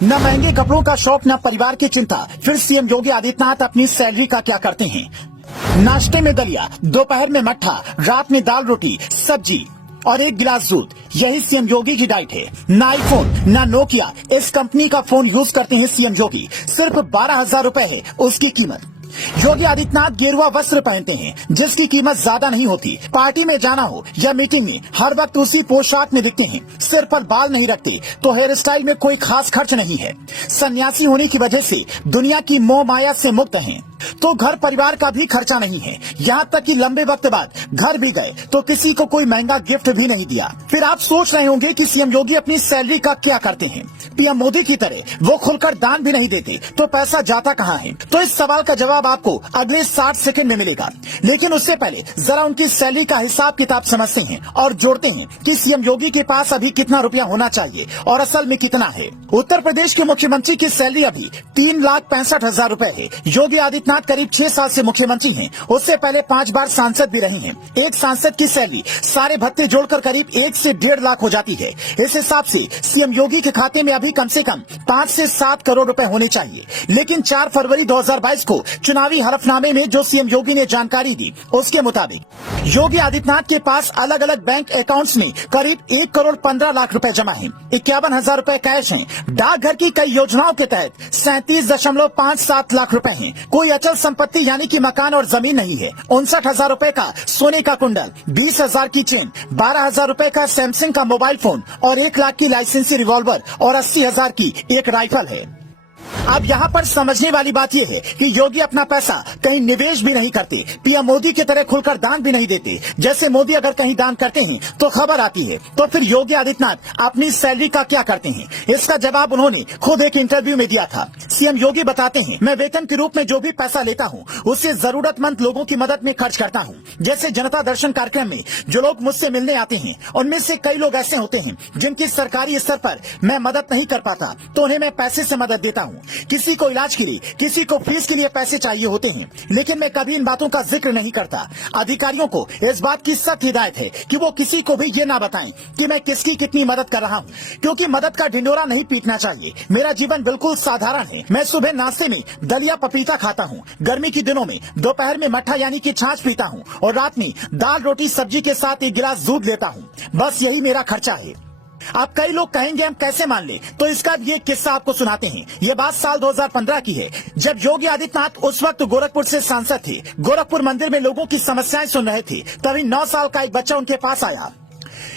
न महंगे कपड़ों का शौक, न परिवार की चिंता। फिर सीएम योगी आदित्यनाथ अपनी सैलरी का क्या करते हैं? नाश्ते में दलिया, दोपहर में मट्ठा, रात में दाल रोटी सब्जी और एक गिलास दूध, यही सीएम योगी की डाइट है। न आईफोन न नोकिया, इस कंपनी का फोन यूज करते हैं सीएम योगी। सिर्फ 12,000 रुपए है उसकी कीमत। योगी आदित्यनाथ गेरुआ वस्त्र पहनते हैं जिसकी कीमत ज्यादा नहीं होती। पार्टी में जाना हो या मीटिंग में हर वक्त उसी पोशाक में दिखते हैं। सिर पर बाल नहीं रखते तो हेयर स्टाइल में कोई खास खर्च नहीं है। सन्यासी होने की वजह से दुनिया की मोह माया से मुक्त हैं, तो घर परिवार का भी खर्चा नहीं है। यहाँ तक कि लंबे वक्त बाद घर भी गए तो किसी को कोई महंगा गिफ्ट भी नहीं दिया। फिर आप सोच रहे होंगे कि सीएम योगी अपनी सैलरी का क्या करते हैं? पीएम मोदी की तरह वो खुलकर दान भी नहीं देते तो पैसा जाता कहाँ है? तो इस सवाल का जवाब आपको अगले 60 सेकंड में मिलेगा। लेकिन उससे पहले जरा उनकी सैलरी का हिसाब किताब समझते हैं और जोड़ते हैं कि सीएम योगी के पास अभी कितना रुपया होना चाहिए और असल में कितना है। उत्तर प्रदेश के मुख्यमंत्री की सैलरी अभी 3,65,000 रुपए है। योगी आदित्यनाथ करीब 6 साल से मुख्यमंत्री हैं। उससे पहले 5 बार सांसद भी रहे हैं। एक सांसद की सैलरी सारे भत्ते जोड़कर करीब 1 से 1.5 लाख हो जाती है। इस हिसाब से सीएम योगी के खाते में अभी कम से कम 5 से 7 करोड़ रुपए होने चाहिए। लेकिन 4 फरवरी 2022 को चुनावी हलफनामे में जो सीएम योगी ने जानकारी दी उसके मुताबिक योगी आदित्यनाथ के पास अलग अलग बैंक अकाउंट्स में करीब 1 करोड़ 15 लाख रुपए जमा हैं। 51,000 रुपए कैश हैं। डाकघर की कई योजनाओं के तहत 37.57 लाख रुपए हैं। कोई अचल संपत्ति यानी कि मकान और जमीन नहीं है। 59,000 रुपए का सोने का कुंडल, 20,000 की चेन, 12,000 रुपए का सैमसंग का मोबाइल फोन और 1 लाख की लाइसेंसी रिवॉल्वर और 80,000 की एक राइफल है। अब यहाँ पर समझने वाली बात यह है कि योगी अपना पैसा कहीं निवेश भी नहीं करते। पीएम मोदी की तरह खुलकर दान भी नहीं देते। जैसे मोदी अगर कहीं दान करते हैं तो खबर आती है, तो फिर योगी आदित्यनाथ अपनी सैलरी का क्या करते हैं? इसका जवाब उन्होंने खुद एक इंटरव्यू में दिया था। सीएम योगी बताते हैं, मैं वेतन के रूप में जो भी पैसा लेता हूँ उससे जरूरतमंद लोगों की मदद में खर्च करता हूँ। जैसे जनता दर्शन कार्यक्रम में जो लोग मुझसे मिलने आते हैं उनमें से कई लोग ऐसे होते हैं जिनकी सरकारी स्तर पर मैं मदद नहीं कर पाता, तो उन्हें मैं पैसे से मदद देता हूँ। किसी को इलाज के लिए, किसी को फीस के लिए पैसे चाहिए होते हैं, लेकिन मैं कभी इन बातों का जिक्र नहीं करता। अधिकारियों को इस बात की सख्त हिदायत है कि वो किसी को भी ये ना बताएं कि मैं किसकी कितनी मदद कर रहा हूँ, क्योंकि मदद का ढिंडोरा नहीं पीटना चाहिए। मेरा जीवन बिल्कुल साधारण है। मैं सुबह नाश्ते में दलिया पपीता खाता हूँ, गर्मी के दिनों में दोपहर में मट्ठा यानी कि छाछ पीता हूँ और रात में दाल रोटी सब्जी के साथ 1 गिलास दूध लेता हूँ। बस यही मेरा खर्चा है। अब कई लोग कहेंगे हम कैसे मान ले, तो इसका ये किस्सा आपको सुनाते हैं। ये बात साल 2015 की है, जब योगी आदित्यनाथ उस वक्त गोरखपुर से सांसद थे। गोरखपुर मंदिर में लोगों की समस्याएं सुन रहे थे। तभी 9 साल का एक बच्चा उनके पास आया।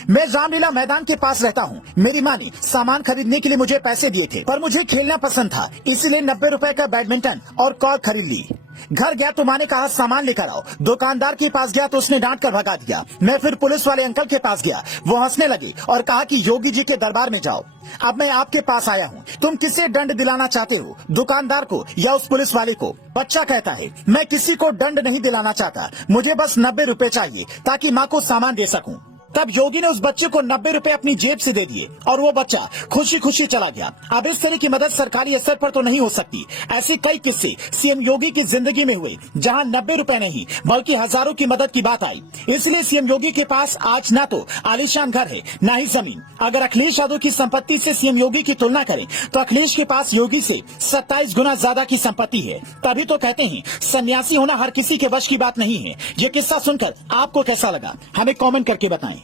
मैं रामलीला मैदान के पास रहता हूँ। मेरी माँ ने सामान खरीदने के लिए मुझे पैसे दिए थे, पर मुझे खेलना पसंद था, इसलिए 90 रुपए का बैडमिंटन और कॉर्क खरीद ली। घर गया तो माँ ने कहा सामान लेकर आओ। दुकानदार के पास गया तो उसने डांट कर भगा दिया। मैं फिर पुलिस वाले अंकल के पास गया, वो हंसने लगे और कहा कि योगी जी के दरबार में जाओ। अब मैं आपके पास आया हूँ, तुम किसे दंड दिलाना चाहते हो, दुकानदार को या उस पुलिस वाले को? बच्चा कहता है, मैं किसी को दंड नहीं दिलाना चाहता, मुझे बस 90 रुपए चाहिए ताकि माँ को सामान दे सकूं। तब योगी ने उस बच्चे को 90 रुपए अपनी जेब से दे दिए और वो बच्चा खुशी खुशी चला गया। अब इस तरह की मदद सरकारी स्तर पर तो नहीं हो सकती। ऐसे कई किस्से सीएम योगी की जिंदगी में हुए जहां 90 रुपए नहीं बल्कि हजारों की मदद की बात आई। इसलिए सीएम योगी के पास आज न तो आलीशान घर है न ही जमीन। अगर अखिलेश यादव की संपत्ति से सीएम योगी की तुलना करें तो अखिलेश के पास योगी से 27 गुना ज्यादा की संपत्ति है। तभी तो कहते हैं सन्यासी होना हर किसी के वश की बात नहीं है। ये किस्सा सुनकर आपको कैसा लगा, हमें कॉमेंट करके बताएं।